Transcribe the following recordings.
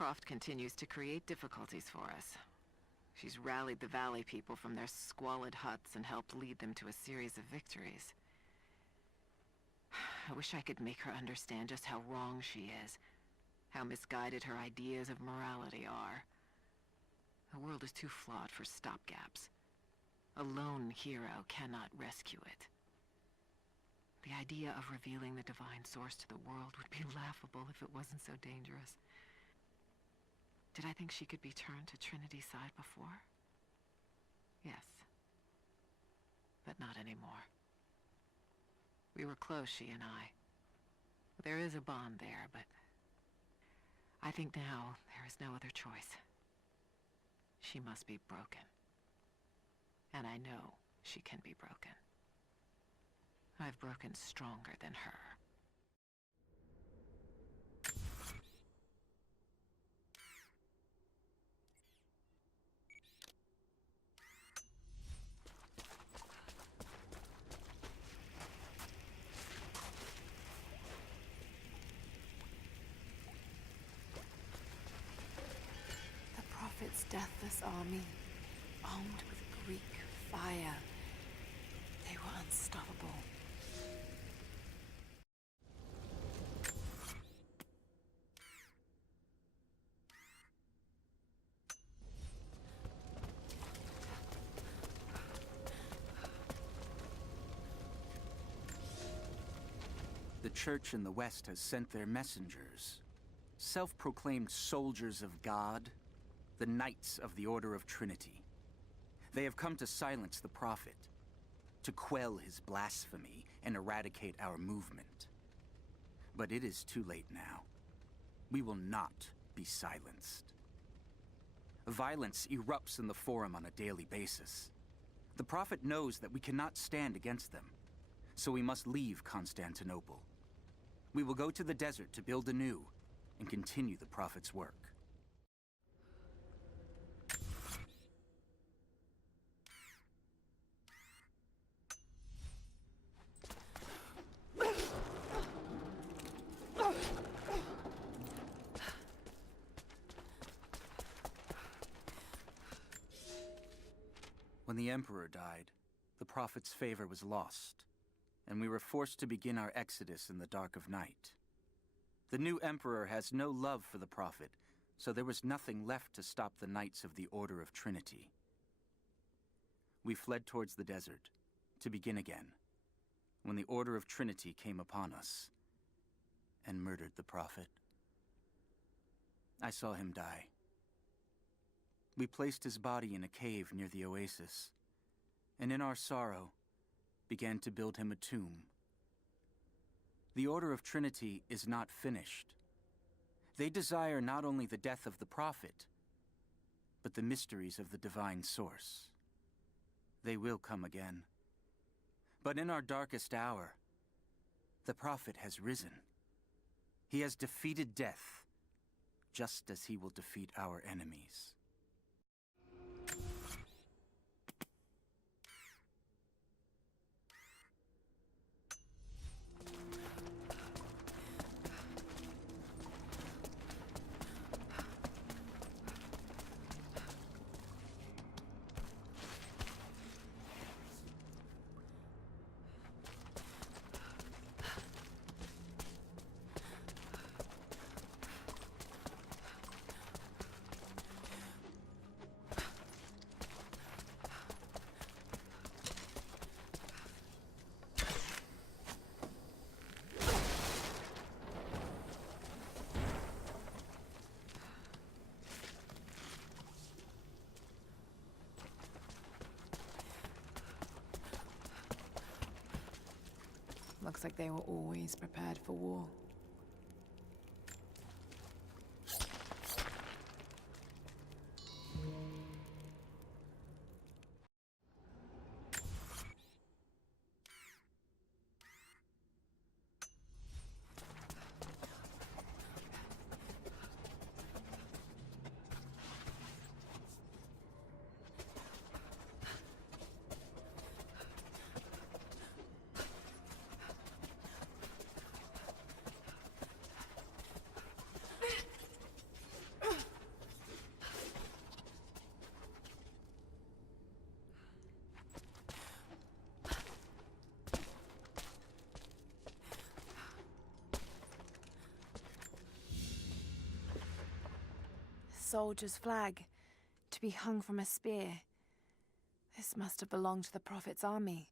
Croft continues to create difficulties for us. She's rallied the Valley people from their squalid huts and helped lead them to a series of victories. I wish I could make her understand just how wrong she is, how misguided her ideas of morality are. The world is too flawed for stopgaps. A lone hero cannot rescue it. The idea of revealing the divine source to the world would be laughable if it wasn't so dangerous. Did I think she could be turned to Trinity's side before? Yes. But not anymore. We were close, she and I. There is a bond there, but I think now there is no other choice. She must be broken. And I know she can be broken. I've broken stronger than her. The Prophet's deathless army, armed with Greek fire. They were unstoppable. The Church in the West has sent their messengers, self-proclaimed soldiers of God, the Knights of the Order of Trinity. They have come to silence the Prophet, to quell his blasphemy and eradicate our movement. But it is too late now. We will not be silenced. Violence erupts in the Forum on a daily basis. The Prophet knows that we cannot stand against them, so we must leave Constantinople. We will go to the desert to build anew and continue the Prophet's work. When the Emperor died, the Prophet's favor was lost, and we were forced to begin our exodus in the dark of night. The new Emperor has no love for the Prophet, so there was nothing left to stop the Knights of the Order of Trinity. We fled towards the desert, to begin again, when the Order of Trinity came upon us and murdered the Prophet. I saw him die. We placed his body in a cave near the oasis, and in our sorrow, began to build him a tomb. The Order of Trinity is not finished. They desire not only the death of the Prophet, but the mysteries of the divine source. They will come again. But in our darkest hour, the Prophet has risen. He has defeated death, just as he will defeat our enemies. Looks like they were always prepared for war. soldier's flag, to be hung from a spear. This must have belonged to the Prophet's army.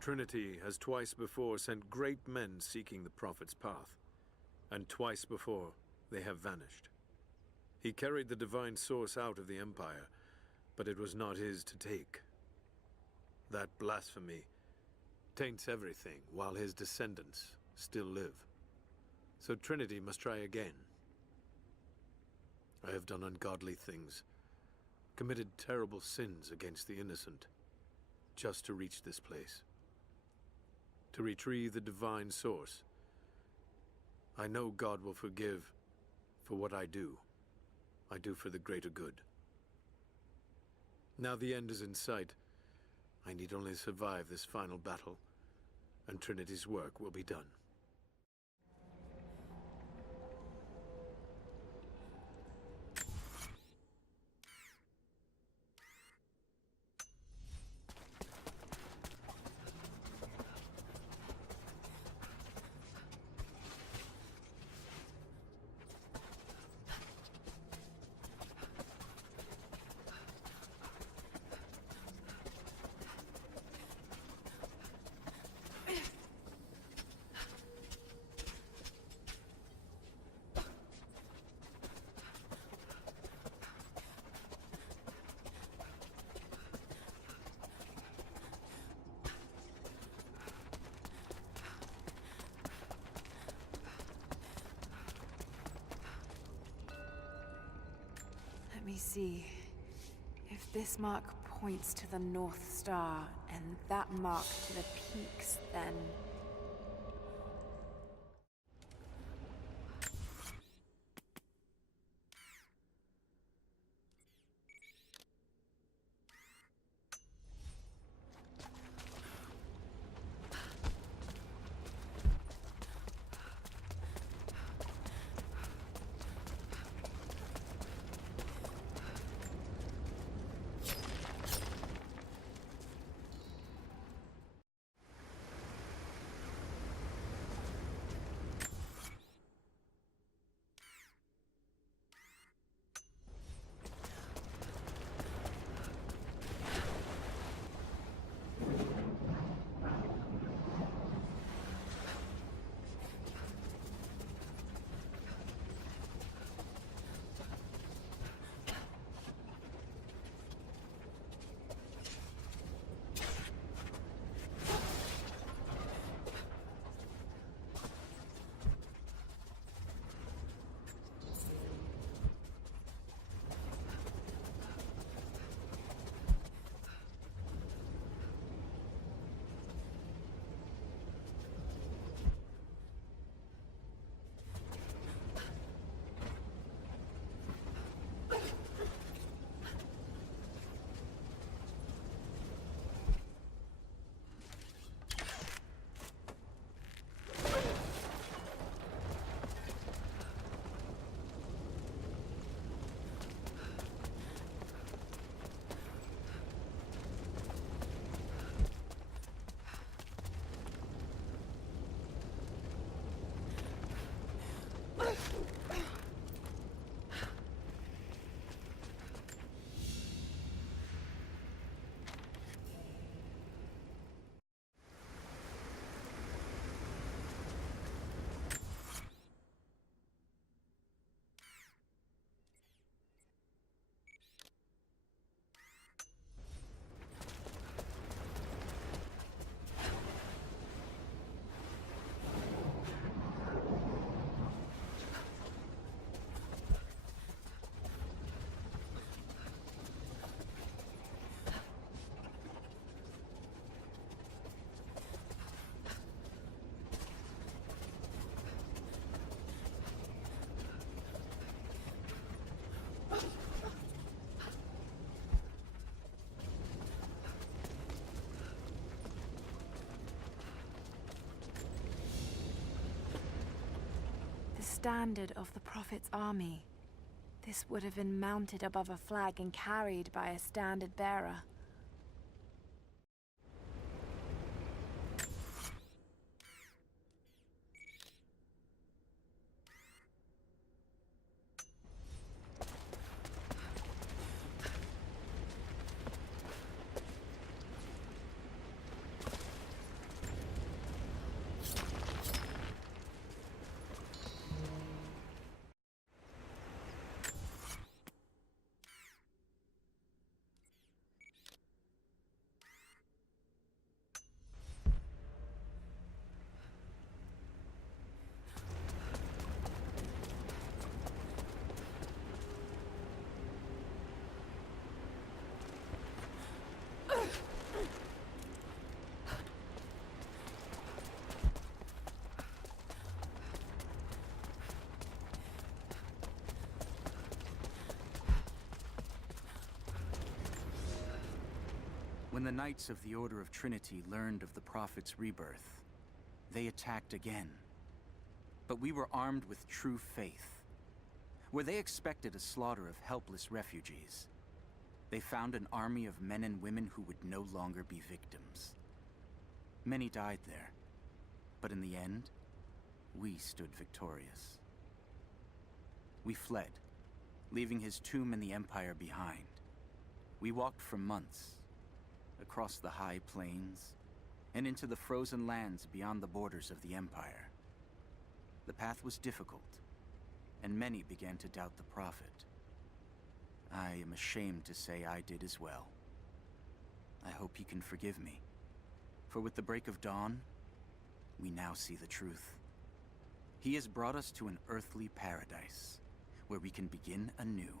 Trinity has twice before sent great men seeking the Prophet's path, and twice before they have vanished. He carried the divine source out of the Empire, but it was not his to take. That blasphemy taints everything while his descendants still live. So Trinity must try again. I have done ungodly things, committed terrible sins against the innocent, just to reach this place. To retrieve the divine source. I know God will forgive for what I do. I do for the greater good. Now the end is in sight. I need only survive this final battle, and Trinity's work will be done. Let me see. If this mark points to the North Star, and that mark to the peaks, then... standard of the Prophet's army. This would have been mounted above a flag and carried by a standard bearer. When the Knights of the Order of Trinity learned of the Prophet's rebirth, they attacked again. But we were armed with true faith. Where they expected a slaughter of helpless refugees, they found an army of men and women who would no longer be victims. Many died there, but in the end, we stood victorious. We fled, leaving his tomb and the Empire behind. We walked for months, across the high plains, and into the frozen lands beyond the borders of the Empire. The path was difficult, and many began to doubt the Prophet. I am ashamed to say I did as well. I hope you can forgive me, for with the break of dawn, we now see the truth. He has brought us to an earthly paradise, where we can begin anew.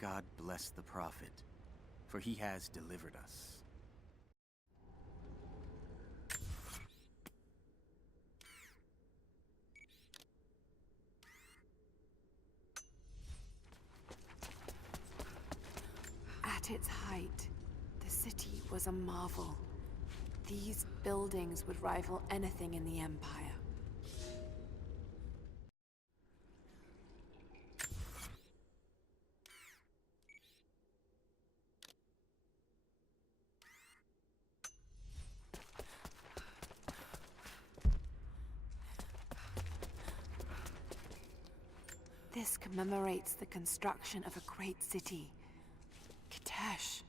God bless the Prophet, for he has delivered us. At its height, the city was a marvel. These buildings would rival anything in the Empire. This commemorates the construction of a great city. Kitesh.